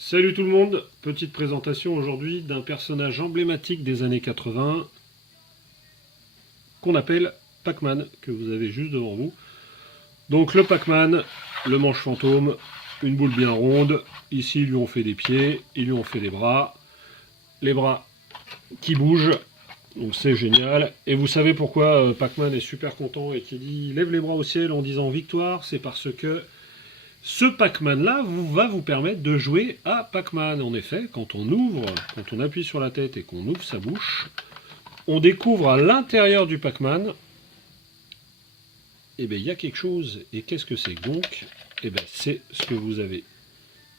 Salut tout le monde, petite présentation aujourd'hui d'un personnage emblématique des années 80 qu'on appelle Pac-Man, que vous avez juste devant vous. Donc le Pac-Man, le manche fantôme, une boule bien ronde, ici ils lui ont fait des pieds, ils lui ont fait des bras, les bras qui bougent, donc c'est génial. Et vous savez pourquoi Pac-Man est super content et qui dit lève les bras au ciel en disant victoire, c'est parce que ce Pac-Man là va vous permettre de jouer à Pac-Man. En effet, quand on appuie sur la tête et qu'on ouvre sa bouche, on découvre à l'intérieur du Pac-Man, eh bien il y a quelque chose. Et qu'est-ce que c'est donc? Eh bien c'est ce que vous avez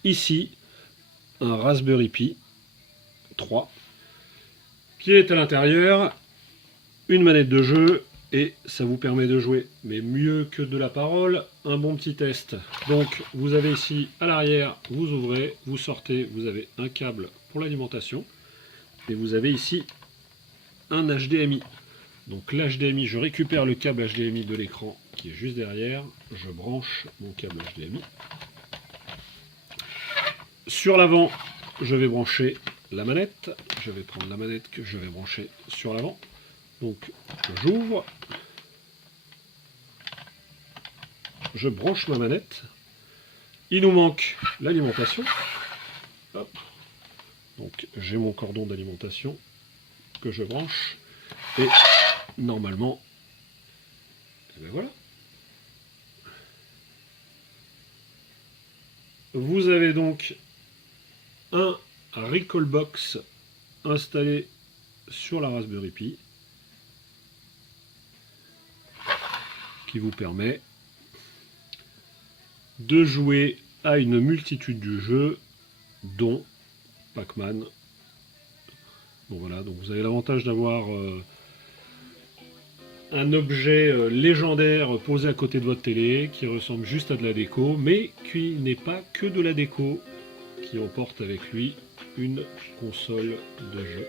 ici, un Raspberry Pi 3, qui est à l'intérieur, une manette de jeu, et ça vous permet de jouer, mais mieux que de la parole, un bon petit test. Donc vous avez ici à l'arrière, vous ouvrez, vous sortez, vous avez un câble pour l'alimentation, et vous avez ici un HDMI. Donc l'HDMI, je récupère le câble HDMI de l'écran qui est juste derrière, je branche mon câble HDMI. Sur l'avant, je vais brancher la manette, je vais prendre la manette que je vais brancher sur l'avant. Donc j'ouvre, je branche ma manette, il nous manque l'alimentation. Donc j'ai mon cordon d'alimentation que je branche et normalement, et bien voilà. Vous avez donc un Recalbox installé sur la Raspberry Pi qui vous permet de jouer à une multitude de jeux, dont Pac-Man. Bon voilà, donc vous avez l'avantage d'avoir un objet légendaire posé à côté de votre télé, qui ressemble juste à de la déco, mais qui n'est pas que de la déco, qui emporte avec lui une console de jeu.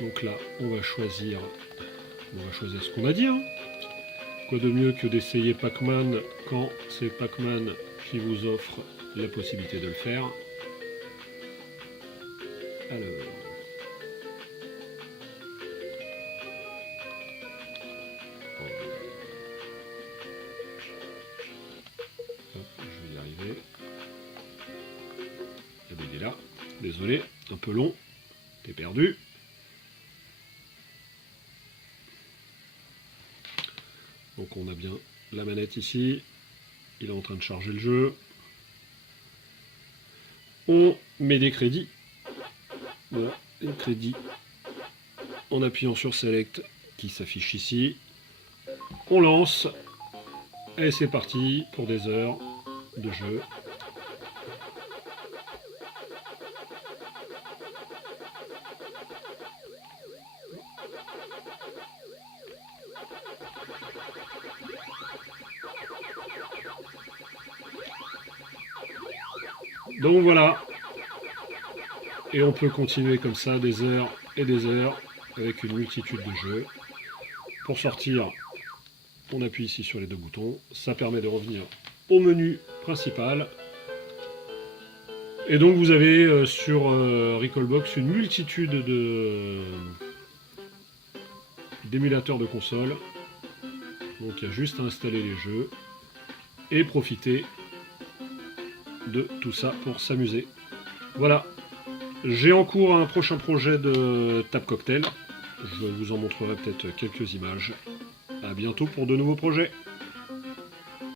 Donc là, on va choisir ce qu'on a dit. Hein. Quoi de mieux que d'essayer Pac-Man quand c'est Pac-Man qui vous offre la possibilité de le faire. Alors... Hop, je vais y arriver. Eh bien, il est là. Désolé, un peu long. T'es perdu. Donc on a bien la manette ici, il est en train de charger le jeu. On met des crédits. Voilà, les crédits en appuyant sur Select qui s'affiche ici. On lance et c'est parti pour des heures de jeu. Donc voilà, et on peut continuer comme ça des heures et des heures avec une multitude de jeux. Pour sortir, on appuie ici sur les deux boutons, ça permet de revenir au menu principal. Et donc vous avez sur Recalbox une multitude d'émulateurs de console. Donc il y a juste à installer les jeux et profiter de tout ça pour s'amuser. Voilà, j'ai en cours un prochain projet de table cocktail. Je vous en montrerai peut-être quelques images. A bientôt pour de nouveaux projets.